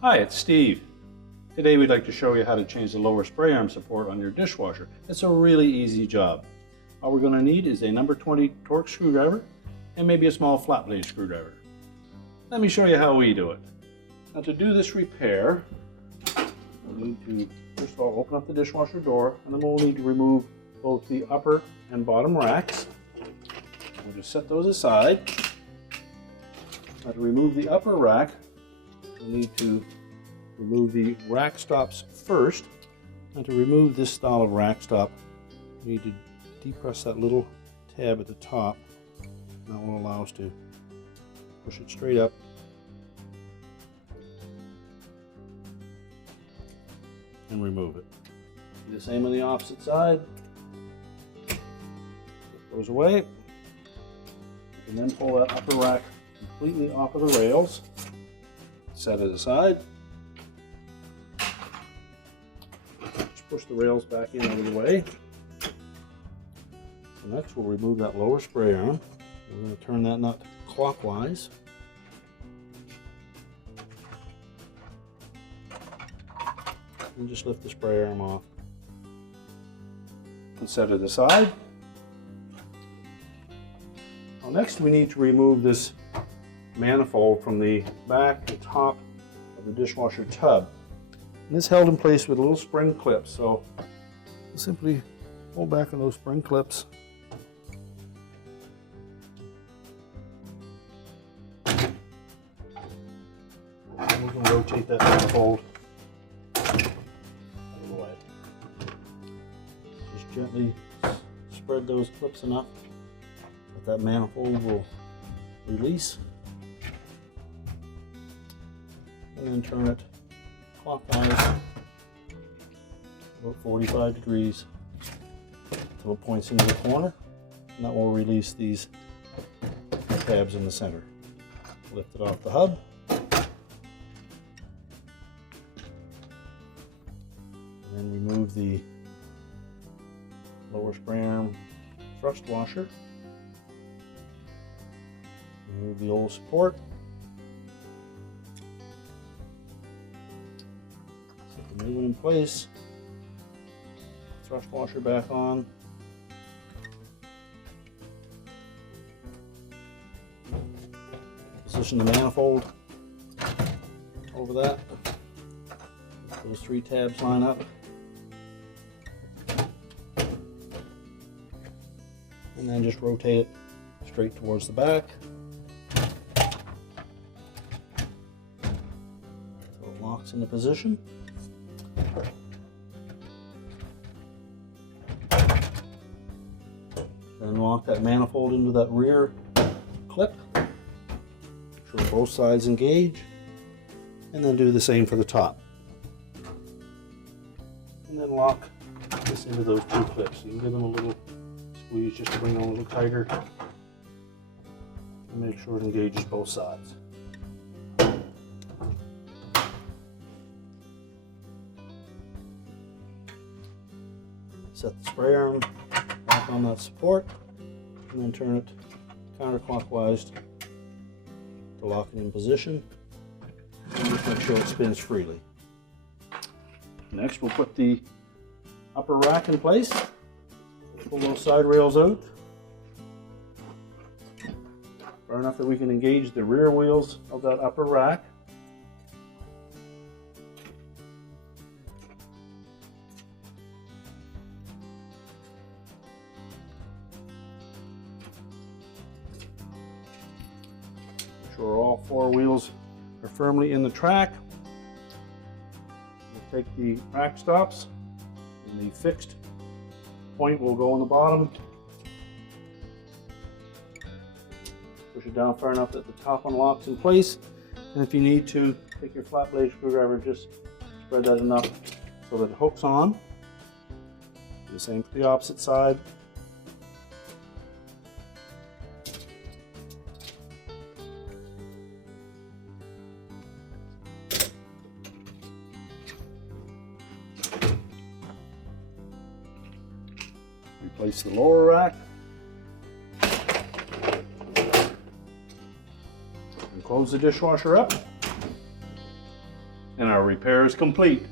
Hi, it's Steve. Today we'd like to show you how to change the lower spray arm support on your dishwasher. It's a really easy job. All we're going to need is a number 20 Torx screwdriver and maybe a small flat blade screwdriver. Let me show you how we do it. Now to do this repair, we need to first of all open up the dishwasher door, and then we'll need to remove both the upper and bottom racks. We'll just set those aside. Now to remove the upper rack, we'll need to remove the rack stops first. And to remove this style of rack stop, you need to depress that little tab at the top. That will allow us to push it straight up. And remove it. Do the same on the opposite side. It goes away. You can then pull that upper rack completely off of the rails. Set it aside. Just push the rails back in out of the way. So next we'll remove that lower spray arm. We're going to turn that nut clockwise. And just lift the spray arm off. And set it aside. Now next we need to remove this manifold from the back and top of the dishwasher tub. And this is held in place with little spring clips, so we'll simply pull back on those spring clips. And we can rotate that manifold out of the way. Just gently spread those clips enough that that manifold will release. And then turn it clockwise about 45 degrees until it points into the corner, and that will release these tabs in the center. Lift it off the hub. And then remove the lower spray arm thrust washer. Remove the old support. Move it in place, thrust washer back on, position the manifold over that, those three tabs line up, and then just rotate it straight towards the back so it locks into position. Then lock that manifold into that rear clip. Make sure both sides engage. And then do the same for the top. And then lock this into those two clips. You can give them a little squeeze just to bring them a little tighter. And make sure it engages both sides. Set the spray arm back on that support, and then turn it counterclockwise to lock it in position. And just make sure it spins freely. Next we'll put the upper rack in place. Pull those side rails out far enough that we can engage the rear wheels of that upper rack. Sure all four wheels are firmly in the track. We'll take the rack stops, and the fixed point will go on the bottom. Push it down far enough that the top one locks in place, and if you need to, take your flat blade screwdriver, just spread that enough so that it hooks on. Do the same for the opposite side. Replace the lower rack. Close the dishwasher up, and our repair is complete.